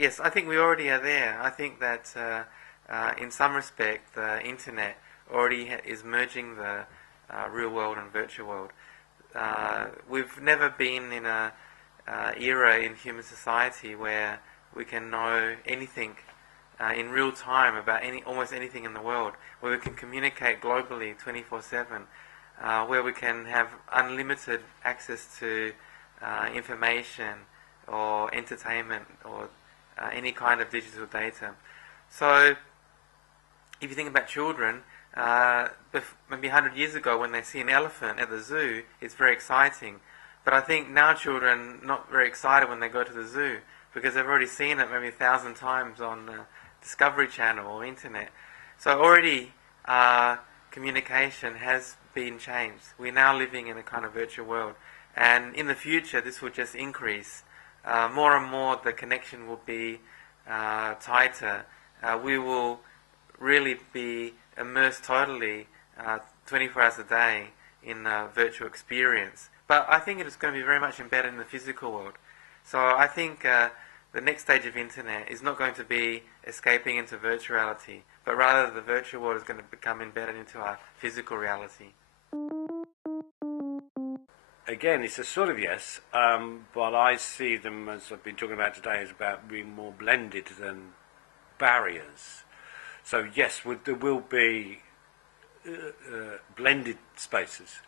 Yes, I think we already are there. I think that in some respect the internet already is merging the real world and virtual world. We've never been in a era in human society where we can know anything in real time about almost anything in the world, where we can communicate globally 24/7, where we can have unlimited access to information or entertainment or any kind of digital data. So if you think about children, maybe 100 years ago when they see an elephant at the zoo, it's very exciting. But I think now children not very excited when they go to the zoo because they've already seen it maybe 1,000 times on the Discovery Channel or internet. So already communication has been changed. We're now living in a kind of virtual world. And in the future this will just increase. More and more the connection will be tighter. We will really be immersed totally 24 hours a day in a virtual experience. But I think it is going to be very much embedded in the physical world. So I think the next stage of internet is not going to be escaping into virtuality, but rather the virtual world is going to become embedded into our physical reality. Again, it's a sort of yes, but I see them, as I've been talking about today, as about being more blended than barriers. So yes, there will be blended spaces.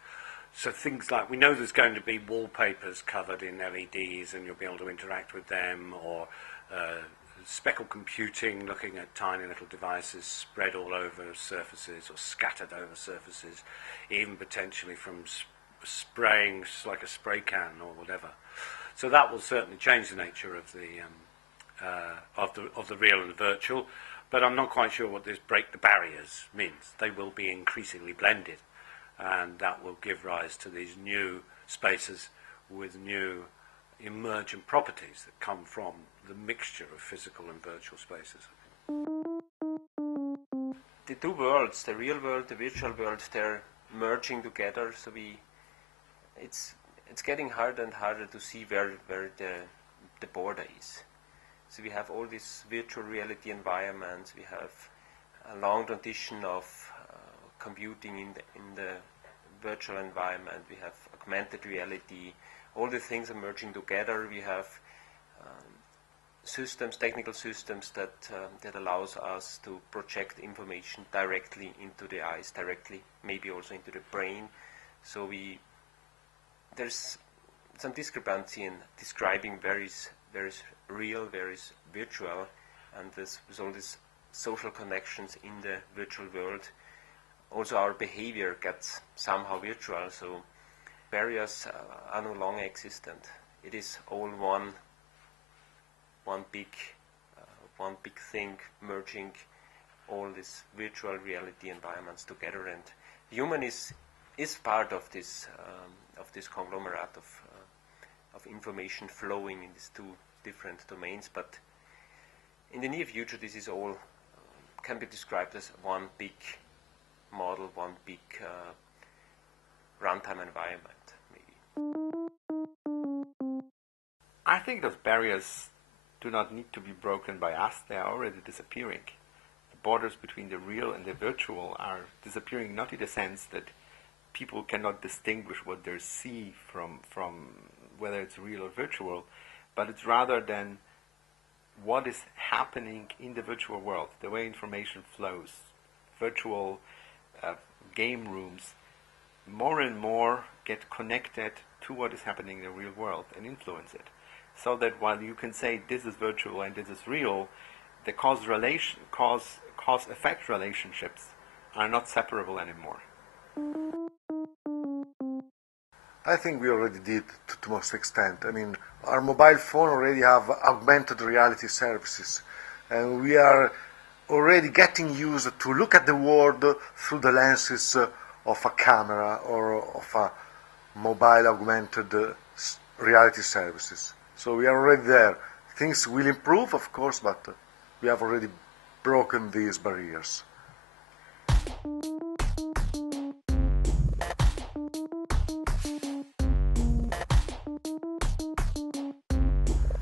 So things like, we know there's going to be wallpapers covered in LEDs and you'll be able to interact with them, or speckle computing, looking at tiny little devices spread all over surfaces or scattered over surfaces, even potentially from spraying like a spray can or whatever. So that will certainly change the nature of the real and the virtual, but I'm not quite sure what this break the barriers means. They will be increasingly blended, and that will give rise to these new spaces with new emergent properties that come from the mixture of physical and virtual spaces. The two worlds, the real world, the virtual world, they're merging together, so it's getting harder and harder to see where the border is. So we have all these virtual reality environments. We have a long tradition of computing in the virtual environment. We have augmented reality. All the things are merging together. We have systems, technical systems that allows us to project information directly into the eyes, directly, maybe also into the brain. So there's some discrepancy in describing very real, very virtual, and with all these social connections in the virtual world. Also our behavior gets somehow virtual, so barriers are no longer existent. It is all one big thing, merging all these virtual reality environments together, and the human is part of this conglomerate of information flowing in these two different domains. But in the near future, this is all can be described as one big model, one big runtime environment, maybe. I think those barriers do not need to be broken by us. They are already disappearing. The borders between the real and the virtual are disappearing, not in the sense that people cannot distinguish what they see from whether it's real or virtual, but it's rather than what is happening in the virtual world, the way information flows. Virtual game rooms more and more get connected to what is happening in the real world and influence it. So that while you can say this is virtual and this is real, the cause-effect relationships are not separable anymore. I think we already did to most extent. I mean, our mobile phone already have augmented reality services, and we are already getting used to look at the world through the lenses of a camera or of a mobile augmented reality services. So we are already there. Things will improve, of course, but we have already broken these barriers.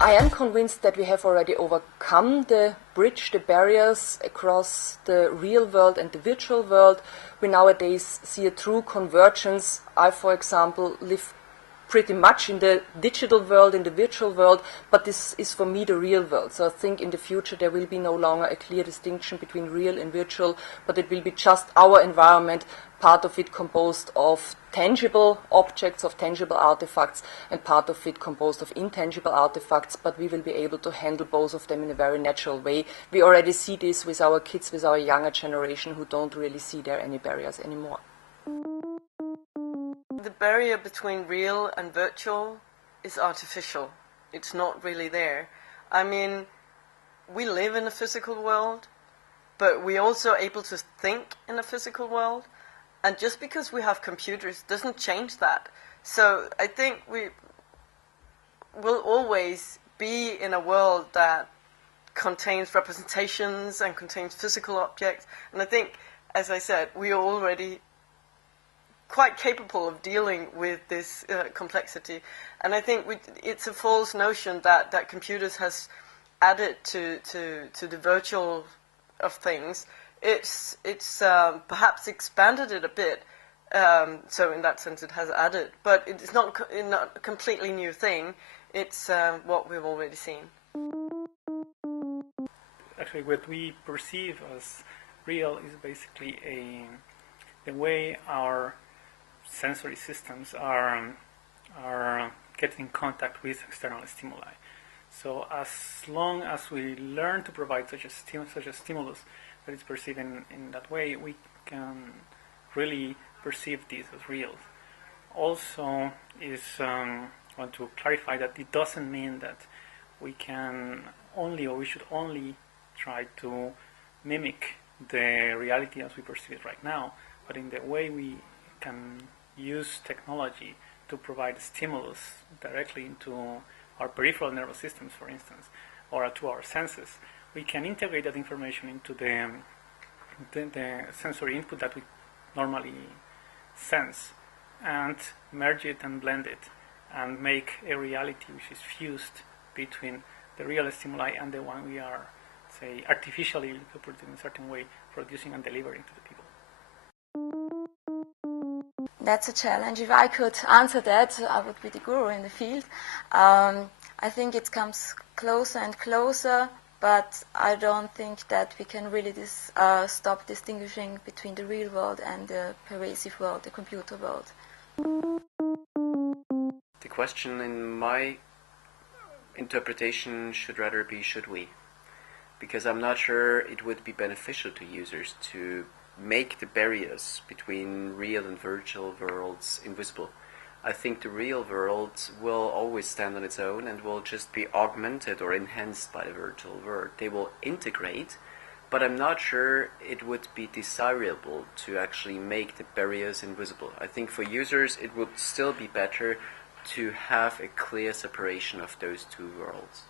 I am convinced that we have already overcome the bridge, the barriers across the real world and the virtual world. We nowadays see a true convergence. I, for example, live pretty much in the digital world, in the virtual world, but this is for me the real world. So I think in the future there will be no longer a clear distinction between real and virtual, but it will be just our environment, part of it composed of tangible objects, of tangible artifacts, and part of it composed of intangible artifacts, but we will be able to handle both of them in a very natural way. We already see this with our kids, with our younger generation, who don't really see there any barriers anymore. The barrier between real and virtual is artificial. It's not really there. I mean, we live in a physical world, but we're also able to think in a physical world. And just because we have computers doesn't change that. So I think we will always be in a world that contains representations and contains physical objects. And I think, as I said, we are already quite capable of dealing with this complexity. And I think it's a false notion that computers has added to the virtual of things. It's perhaps expanded it a bit. So in that sense, it has added, but it's not a completely new thing. It's what we've already seen. Actually, what we perceive as real is basically the way our sensory systems are getting in contact with external stimuli. So as long as we learn to provide such a stimulus that is perceived in that way, we can really perceive this as real. Also, want to clarify that it doesn't mean that we can only, or we should only, try to mimic the reality as we perceive it right now, but in the way we can use technology to provide stimulus directly into our peripheral nervous systems, for instance, or to our senses. We can integrate that information into the sensory input that we normally sense and merge it and blend it and make a reality which is fused between the real stimuli and the one we are, say, artificially, to put it in a certain way, producing and delivering to the people. That's a challenge. If I could answer that, I would be the guru in the field. I think it comes closer and closer, but I don't think that we can really stop distinguishing between the real world and the pervasive world, the computer world. The question in my interpretation should rather be, should we? Because I'm not sure it would be beneficial to users to make the barriers between real and virtual worlds invisible. I think the real world will always stand on its own and will just be augmented or enhanced by the virtual world. They will integrate, but I'm not sure it would be desirable to actually make the barriers invisible. I think for users it would still be better to have a clear separation of those two worlds.